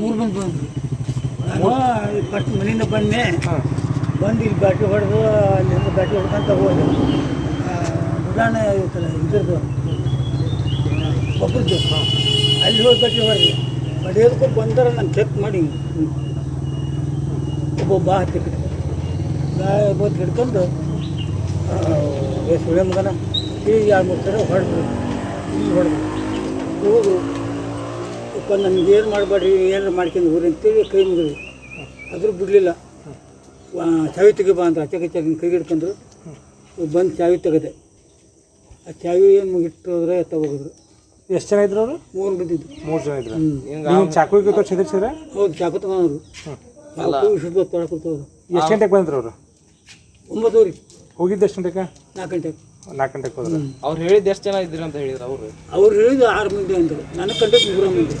3 ಮಂದಿ ಬಂದರು. ನಾನು ಫಸ್ಟ್ ಮನೆಯಿಂದ ಬಂದೆ. ಬಂದು ಇಲ್ಲಿ ಬ್ಯಾಟ್ರಿ ಹೊಡೆದು ಅಲ್ಲಿಂದ ಬ್ಯಾಟ್ರಿ ಹೊಡ್ಕೊಂತ ಹೋದೆ. ಉಡಾಣ ಇರುತ್ತಲ್ಲ ಇದ್ರದ್ದು ಒಬ್ಬರದ್ದು, ಅಲ್ಲಿ ಹೋಗಿ ಬ್ಯಾಟ್ರಿ ಹೊಡೆದೆ. ಹೊಡೆಯೋದಕ್ಕೆ ಬಂದರೆ ನಾನು ಚೆಕ್ ಮಾಡಿ ಒಬ್ಬ ಬಾ ಹತ್ತಿ ಬೋತ್ ಹಿಡ್ಕೊಂಡು ಸುಳೆ ಮಗನ ಈಗ 2-3 ಸಲ ಹೊಡೆದ್ರು. ಇಲ್ಲಿ ಹೊಡೆದು ಹೋಗು ಅಪ್ಪ ನನಗೆ ಏನು ಮಾಡಬೇಡ್ರಿ, ಏನಾರು ಮಾಡ್ಕೊಂಡು ಹೋಗ್ರಿ ಅಂತೇಳಿ ಕೈ ಮುಗಿದ್ವಿ. ಆದರೂ ಬಿಡಲಿಲ್ಲ. ಚಾವಿ ತೆಗಿಬಾ ಅಂತ ಆಚೆ ಕೈ ಹಿಡ್ಕೊಂಡ್ರು. ಬಂದು ಚಾವಿ ತೆಗೆದೆ. ಆ ಚಾವಿ ಏನು ಮುಗಿಟ್ಟು ಹೋದ್ರೆ ಹೋಗಿದ್ರು. ಎಷ್ಟು ಜನ ಇದ್ರು ಅವರು? 3 ಬಿದ್ದಿದ್ದು. 3 ಜನ ಇದ್ರು. ನೀವು ಚಾಕು ಚೆದರ್ಸಿದ್ರೆ? ಹೌದು, ಚಾಕು ತಗೊಂಡ್ರು. ಚಾಕು ಇಷ್ಟು ತೊಳಕೊತವ್ರು. ಎಷ್ಟು ಗಂಟೆಗೆ ಬಂದ್ರು ಅವರು? 9 ಹೋಗಿದ್ದು ಎಷ್ಟು ಗಂಟೆಗೆ? 4 ಗಂಟೆಗೆ. 4 ಗಂಟೆಗೆ ಹೋದ್ರೆ ಅವ್ರು ಹೇಳಿದ್ದು ಎಷ್ಟು ಜನ ಇದ್ದೀರಿ ಅಂತ ಹೇಳಿದ್ರು ಅವರು? ಅವ್ರು ಹೇಳಿದ್ದು 6 ಮಂದಿ ಅಂದರು. ನನಗೆ ಕಂಡದ್ದು 3 ಮಂದಿ.